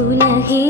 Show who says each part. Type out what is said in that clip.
Speaker 1: உலகே